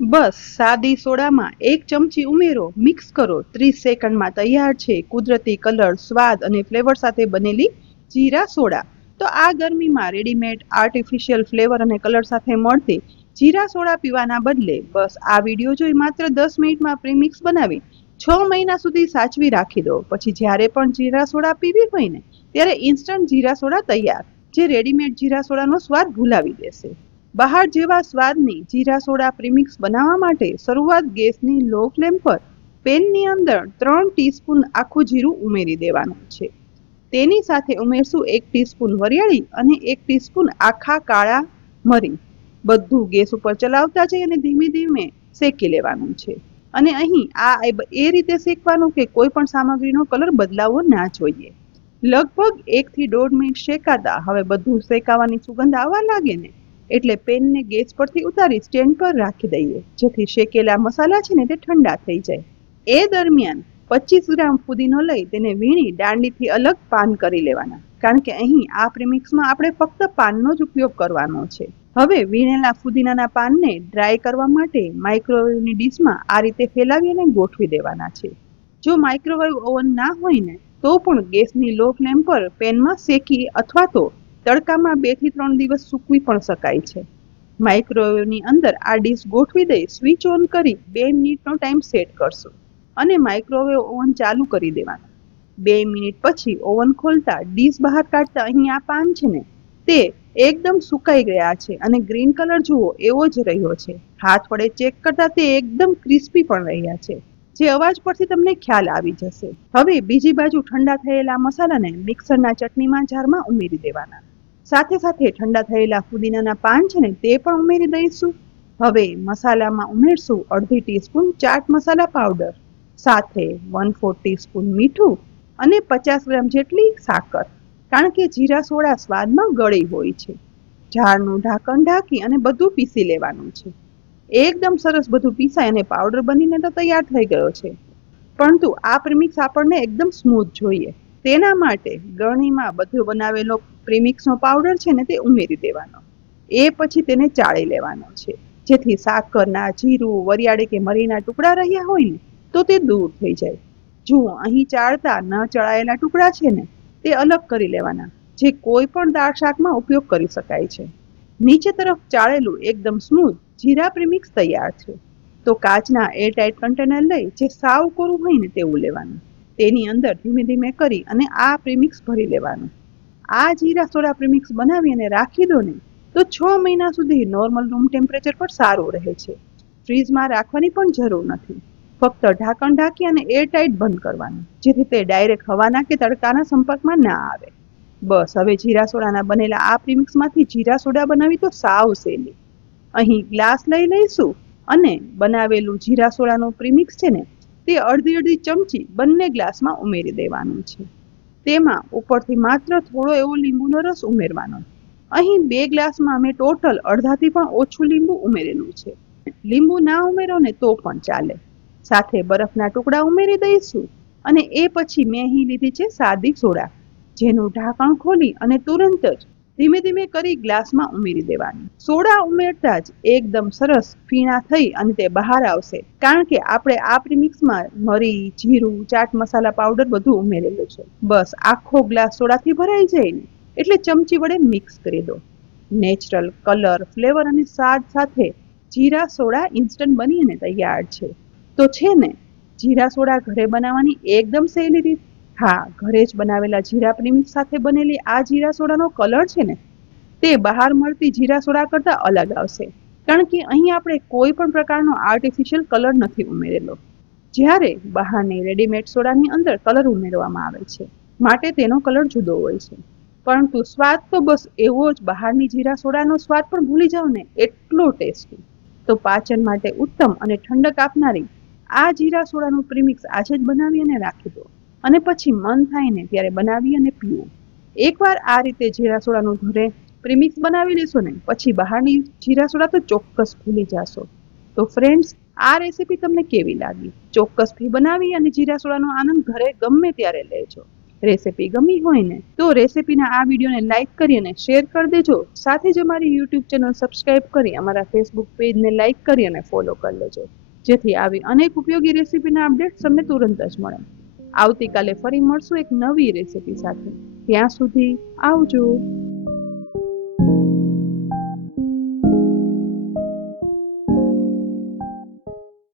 બસ સાદી સોડામાં 1 ચમચી ઉમેરો, મિક્સ કરો, 30 સેકન્ડમાં તૈયાર છે કુદરતી કલર, સ્વાદ અને ફ્લેવર સાથે બનેલી જીરા સોડા. તો આ ગરમીમાં રેડીમેડ આર્ટિફિશિયલ ફ્લેવર અને કલર સાથે મળતી જીરા સોડા પીવાના બદલે બસ આ વિડીયો જોઈ માત્ર 10 મિનિટમાં પ્રીમિક્સ બનાવી 6 મહિના સુધી સાચવી રાખી દો. પછી જ્યારે પણ જીરા સોડા પીવી હોય ને ત્યારે ઇન્સ્ટન્ટ જીરા સોડા તૈયાર, જે રેડીમેડ જીરા સોડાનો સ્વાદ ભૂલાવી દેશે. બહાર જેવા સ્વાદની જીરા સોડા પ્રીમિક્સ બનાવવા માટે શરૂઆત ગેસની લો ફ્લેમ પર પેનની અંદર 3 ટીસ્પૂન આખું જીરું ઉમેરી દેવાનું છે. તેની સાથે ઉમેરશું 1 ટીસ્પૂન વરિયાળી અને 1 ટીસ્પૂન આખા કાળા મરી. બધું ગેસ ઉપર ચલાવતા જઈ અને ધીમે ધીમે શેકી લેવાનું છે. અને અહીં એ રીતે શેકવાનું કે કોઈ પણ સામગ્રીનો કલર બદલાવો ના જોઈએ. લગભગ 1 થી 1.5 મિનિટ શેકાતા હવે બધું શેકાવાની સુગંધ આવવા લાગે ને એટલે પેનને ગેસ પરથી ઉતારી સ્ટેન્ડ પર રાખી દઈએ, જેથી શેકેલા મસાલા છે ને તે ઠંડા થઈ જાય. એ દરમિયાન 25 ગ્રામ ફુદીનો લઈ તેને વીણી દાંડીથી અલગ પાન કરી લેવાના, કારણ કે અહીં આ પ્રીમિક્સમાં આપણે ફક્ત પાનનો જ ઉપયોગ કરવાનો છે. હવે વીણેલા ફુદીનાના પાનને ડ્રાય કરવા માટે માઇક્રોવેવની ડીશમાં આ રીતે ફેલાવી અને ગોઠવી દેવાના છે. જો માઇક્રોવેવ ઓવન ના હોય ને તો પણ ગેસની લો ફ્લેમ પર પેનમાં શેકી અથવા તો તડકામાં 2 થી 3 દિવસ સૂકવી પણ શકાય છે. માઇક્રોવેવની અંદર આ ડીશ ગોઠવી દઈ સ્વિચ ઓન કરી 2 મિનિટનો ટાઈમ સેટ કરશું અને માઇક્રોવેવ ઓવન ચાલુ કરી દેવાનું. 2 મિનિટ પછી ઓવન ખોલતા ડીશ બહાર કાઢતા અહીં આ પાન છે ને તે એકદમ સુકાઈ ગયા છે અને ગ્રીન કલર જુઓ એવો જ રહ્યો છે. હાથ વડે ચેક કરતા તે એકદમ ક્રિસ્પી પણ રહ્યા છે, જે અવાજ પરથી તમને ખ્યાલ આવી જશે. હવે બીજી બાજુ ઠંડા થયેલા મસાલાને મિક્સરના ચટણીમાં જારમાં ઉમેરી દેવાના. સાથે સાથે ઠંડા થયેલા ફુદીનાના પાન છે ને તે પણ ઉમેરી દઈશું. હવે મસાલામાં ઉમેરશું 1/2 ટીસ્પૂન ચાટ મસાલા પાવડર, સાથે 1/4 ટીસ્પૂન મીઠું અને 50 ગ્રામ જેટલી સાકર, કારણ કે જીરા સોડા સ્વાદમાં ગળી હોય છે. જારનું ઢાંકણ ઢાંકી અને બધું પીસી લેવાનું છે. એકદમ સરસ બધું પીસાય અને પાવડર બનીને તો તૈયાર થઈ ગયો છે. પરંતુ આ પ્રીમિક્સ આપણને એકદમ સ્મૂથ જોઈએ. તેના માટે ગળણીમાં બધો બનાવેલો પ્રીમિક્સનો પાવડર છે ને તે ઉમેરી દેવાનો. એ પછી તેને ચાળી લેવાનો છે, જેથી સાકરના, જીરું, વરિયાળી કે મરીના ટુકડા રહ્યા હોય ને તો તે દૂર થઈ જાય. જુઓ અહીં ચાળતા ન ચડાયેલા ટુકડા છે ને તે અલગ કરી લેવાના, જે કોઈ પણ દાળ શાકમાં ઉપયોગ કરી શકાય છે. નીચે તરફ ચાળેલું એકદમ સ્મૂથ જીરા પ્રીમિક્સ તૈયાર છે. તો કાચના એરટાઇટ કન્ટેનર લઈ જે સાવ કોરું હોય ને તેવું લેવાનું. તેની અંદર ધીમે ધીમે કરી અને આ પ્રીમિક્સ ભરી લેવાનું. આ જીરા સોડા પ્રીમિક્સ બનાવી અને રાખી દો ને તો 6 મહિના સુધી નોર્મલ રૂમ ટેમ્પરેચર પર સારું રહે છે. ફ્રીજમાં રાખવાની પણ જરૂર નથી. ફક્ત ઢાંકણ ઢાંકી અને એરટાઇટ બંધ કરવાનું, જેથી તે ડાયરેક્ટ હવાના કે તડકાના સંપર્કમાં ના આવે. બસ હવે જીરા સોડાના બનેલા આ પ્રીમિક્સમાંથી જીરા સોડા બનાવી તો સાવ સહેલી. અહીં ગ્લાસ લઈ લઈશું અને બનાવેલું જીરા સોડાનું પ્રીમિક્સ છે ને તે અડધી ચમચી બંને ગ્લાસમાં ઉમેરી દેવાનું છે. તેમાં ઉપરથી માત્ર થોડો એવો લીંબુનો રસ ઉમેરવાનો. અહીં 2 ગ્લાસમાં અમે ટોટલ અડધાથી પણ ઓછું લીંબુ ઉમેરેલું છે. લીંબુ ના ઉમેરો ને તો પણ ચાલે. સાથે બરફના ટુકડા ઉમેરી દઈશું અને એ પછી મેં અહીં લીધી છે સાદી સોડા, જેનું ઢાંકણ ખોલી અને તુરંત જ ધીમે ધીમે કરી ગ્લાસમાં ઉમેરી દેવાની. સોડા ઉમેરતા જ એકદમ સરસ ફીણા થઈ અને તે બહાર આવશે, કારણ કે આપણે આ પ્રીમિક્સમાં મરી, જીરું, ચાટ મસાલા પાવડર બધું ઉમેરેલું છે. બસ આખો ગ્લાસ સોડાથી ભરાઈ જાય ને એટલે ચમચી વડે મિક્સ કરી દો. નેચરલ કલર, ફ્લેવર અને સ્વાદ સાથે જીરા સોડા ઇન્સ્ટન્ટ બની અને તૈયાર છે. તો છે ને જીરા સોડા ઘરે બનાવવાની એકદમ સહેલી રીત. હા, ઘરે જ બનાવેલા જીરા પ્રીમિક્સ સાથે બનેલી આ જીરા સોડાનો કલર છે ને તે બહાર મળતી જીરા સોડા કરતાં અલગ આવશે, કારણ કે અહીં આપણે કોઈ પણ પ્રકારનો આર્ટિફિશિયલ કલર નથી ઉમેરેલો. જ્યારે બહારની રેડીમેડ સોડાની અંદર કલર ઉમેરવામાં આવે છે, માટે તેનો કલર જુદો હોય છે. પરંતુ સ્વાદ તો બસ એવો જ. બહારની જીરા સોડાનો સ્વાદ પણ ભૂલી જાવ ને એટલો ટેસ્ટી. તો પાચન માટે ઉત્તમ અને ઠંડક આપનારી આ જીરા સોડાનું પ્રીમિક્સ આજે જ બનાવી અને રાખી દો, અને પછી મન થાય ને ત્યારે બનાવી અને પીવું. એકવાર આ રીતે જીરા સોડાનું ઘરે પ્રીમિક્સ બનાવી લેશો ને પછી બહારની જીરા સોડા તો ચોક્કસ ભૂલી જશો. તો ફ્રેન્ડ્સ, આ રેસીપી તમને કેવી લાગી? ચોક્કસથી બનાવી અને જીરા સોડાનો આનંદ ઘરે ગમે ત્યારે લેજો. રેસીપી ગમી હોય ને તો રેસીપીના આ વિડીયોને લાઇક કરી અને શેર કરી દેજો. સાથે જ અમારી યુટ્યુબ ચેનલ સબસ્ક્રાઇબ કરી અમારા ફેસબુક પેજને લાઇક કરી અને ફોલો કરી લેજો, જેથી આવી અનેક ઉપયોગી રેસીપીના અપડેટ્સ તમને તુરંત જ મળે. આવતીકાલે ફરી મળશું એક નવી રેસીપી સાથે. ત્યાં સુધી આવજો.